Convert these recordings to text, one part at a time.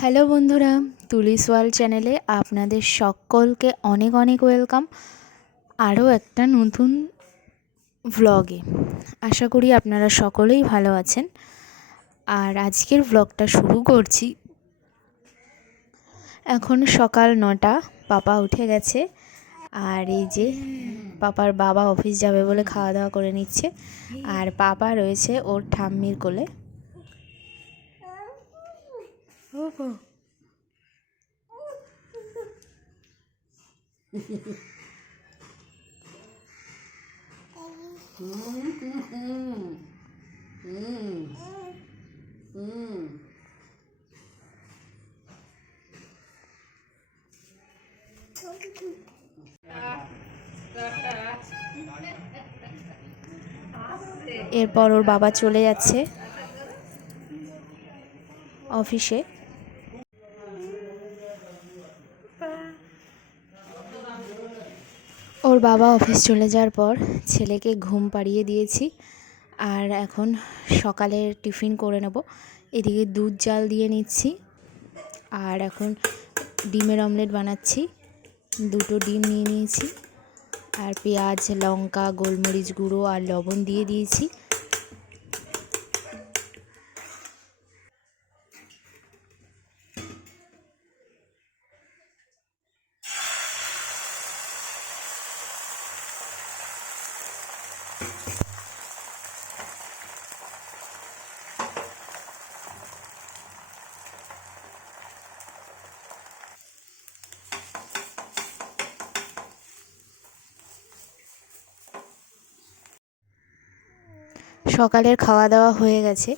Hello বন্ধুরা, তুলিস world চ্যানেলে আপনাদের সকলকে অনেক অনেক ওয়েলকাম আরও একটা নতুন ভ্লগে। আশা করি আপনারা সকলেই ভালো আছেন। আর আজকের ভ্লগটা শুরু করছি। এখন সকাল 9টা, পাপা উঠে গেছে। আর এই যে পাপার বাবা অফিস যাবে বলে খাওয়া দাওয়া করে নিচ্ছে। আর পাপা রয়েছে ওর ঠাম্মির কোলে। এরপর ওর বাবা চলে যাচ্ছে অফিসে। ওর বাবা অফিস চলে যাওয়ার পর ছেলেকে ঘুম পাড়িয়ে দিয়েছি। আর এখন সকালের টিফিন করে নেব। এদিকে দুধ জাল দিয়ে নিচ্ছি। আর এখন ডিমের অমলেট বানাচ্ছি। 2টো ডিম নিয়ে নিয়েছি। আর পেঁয়াজ, লঙ্কা, গোলমরিচ গুঁড়ো আর লবণ দিয়ে দিয়েছি। সকালের খাওয়া দাওয়া হয়ে গেছে।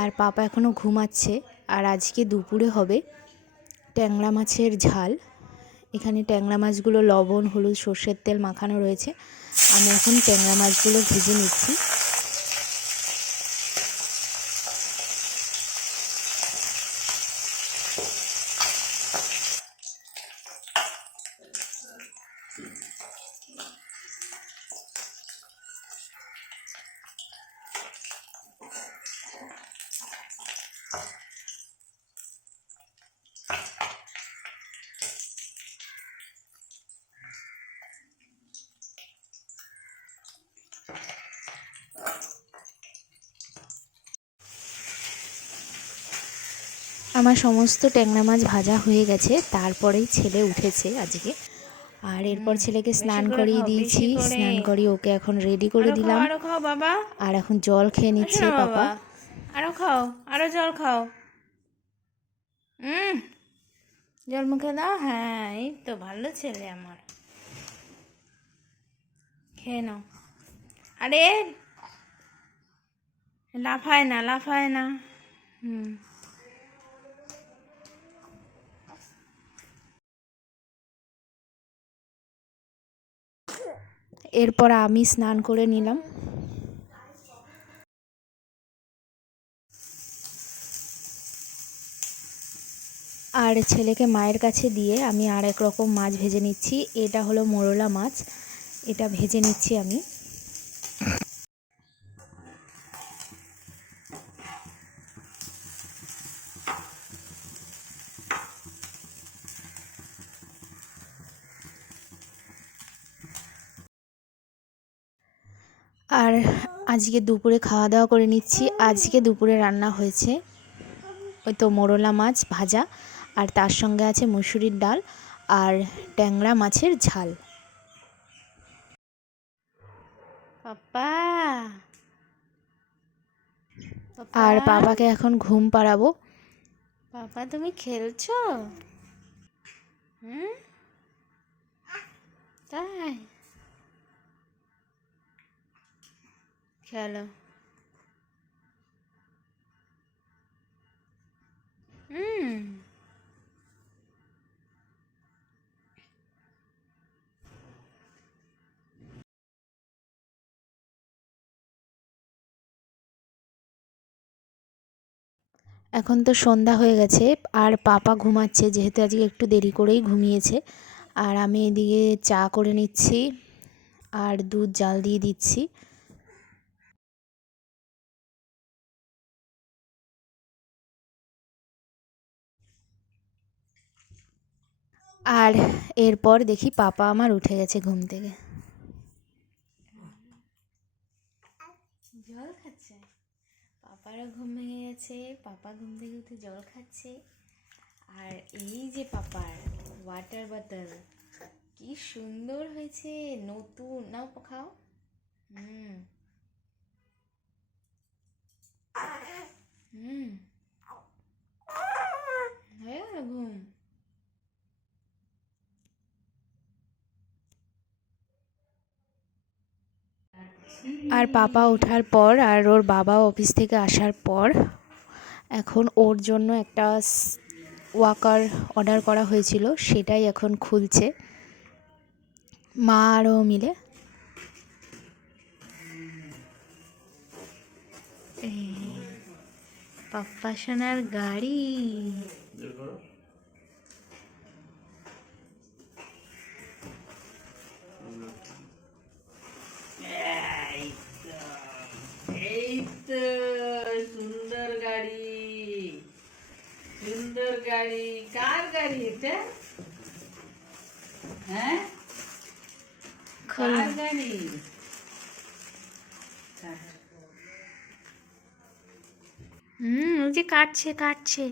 আর পাপা এখনও ঘুমাচ্ছে। আর আজকে দুপুরে হবে ট্যাংরা মাছের ঝাল। এখানে ট্যাংরা মাছগুলো লবণ, হলুদ, সর্ষের তেল মাখানো রয়েছে। আমি এখন ট্যাংরা মাছগুলো ভেজে নিচ্ছি। আমার সমস্ত ট্যাংরা মাছ ভাজা হয়ে গেছে। তারপরেই ছেলে উঠেছে আজকে। আর এরপর ছেলেকে স্নান করিয়ে দিয়েছি। স্নান করিয়ে ওকে এখন রেডি করে দিলাম। আরো খাও বাবা, আর এখন জল খেয়ে নিচ্ছে পাপা। আরো খাও, আরো জল খাও। জল মুখে দাও। হ্যাঁ, এই তো ভালো ছেলে আমার। খেয়ে নাও। আরে লাফায় না, লাফায় না। এরপর আমি স্নান করে নিলাম। আর ছেলেকে মায়ের কাছে দিয়ে আমি আর এক রকম মাছ ভেজে নিচ্ছি। এটা হলো মোরলা মাছ। এটা ভেজে নিচ্ছি আমি। আর আজকে দুপুরে খাওয়া দাওয়া করে নিচ্ছি। আজকে দুপুরে রান্না হয়েছে ওই তো মোরলা মাছ ভাজা, আর তার সঙ্গে আছে মুসুরির ডাল আর ট্যাংরা মাছের ঝাল। পাপা, আর পাপাকে এখন ঘুম পাড়াবো। পাপা তুমি খেলছো? তাই খেলো। এখন তো সন্ধ্যা হয়ে গেছে। আর পাপা ঘুমাচ্ছে, যেহেতু আজকে একটু দেরি করেই ঘুমিয়েছে। আর আমি এদিকে চা করে নিচ্ছি আর দুধ জাল দিয়ে দিচ্ছি। আর এরপর দেখি পাপা আমার উঠে গেছে ঘুম থেকে। জল খাচ্ছে, পাপারও ঘুম ভেঙে গেছে, পাপা ঘুম থেকে উঠে জল খাচ্ছে। আর এই যে পাপার ওয়াটার বোতল, কি সুন্দর হয়েছে, নতুন। নাও খাও। হুম হুম হয়ে গেল ঘুম। আর পাপা ওঠার পর আর ওর বাবা অফিস থেকে আসার পর এখন ওর জন্য একটা ওয়াকার অর্ডার করা হয়েছিল, সেটাই এখন খুলছে মা আর ও মিলে। পাপ্পা সোনার গাড়ি। এই তো সুন্দর গাড়ি, সুন্দর গাড়ি। কার গাড়ি এটা? হ্যাঁ, কার গাড়ি? ওই যে কাটছে কাটছে।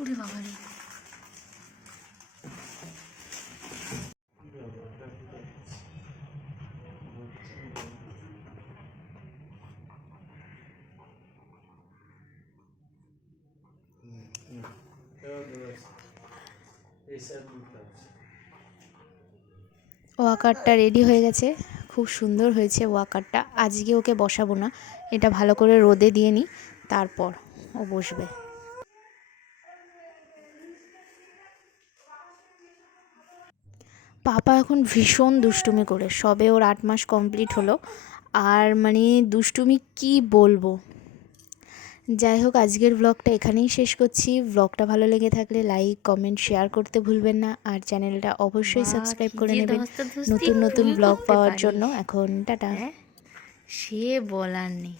ওরে বাবা রে। ওয়াকারটা রেডি হয়ে গেছে, খুব সুন্দর হয়েছে ওয়াকারটা। আজকে ওকে বসাবো না, এটা ভালো করে রোদে দিয়ে নিই, তারপর ও বসবে। পাপা এখন ভীষণ দুষ্টুমি করে, সবে ওর 8 মাস কমপ্লিট হলো, আর মানে দুষ্টুমি কি বলবো। যাই হোক, আজকের ব্লগটা এখানেই শেষ করছি। ব্লগটা ভালো লেগে থাকলে লাইক কমেন্ট শেয়ার করতে ভুলবেন না, আর চ্যানেলটা অবশ্যই সাবস্ক্রাইব করে নেবেন নতুন নতুন ব্লগ পাওয়ার জন্য। এখন টাটা। সে বলার নেই।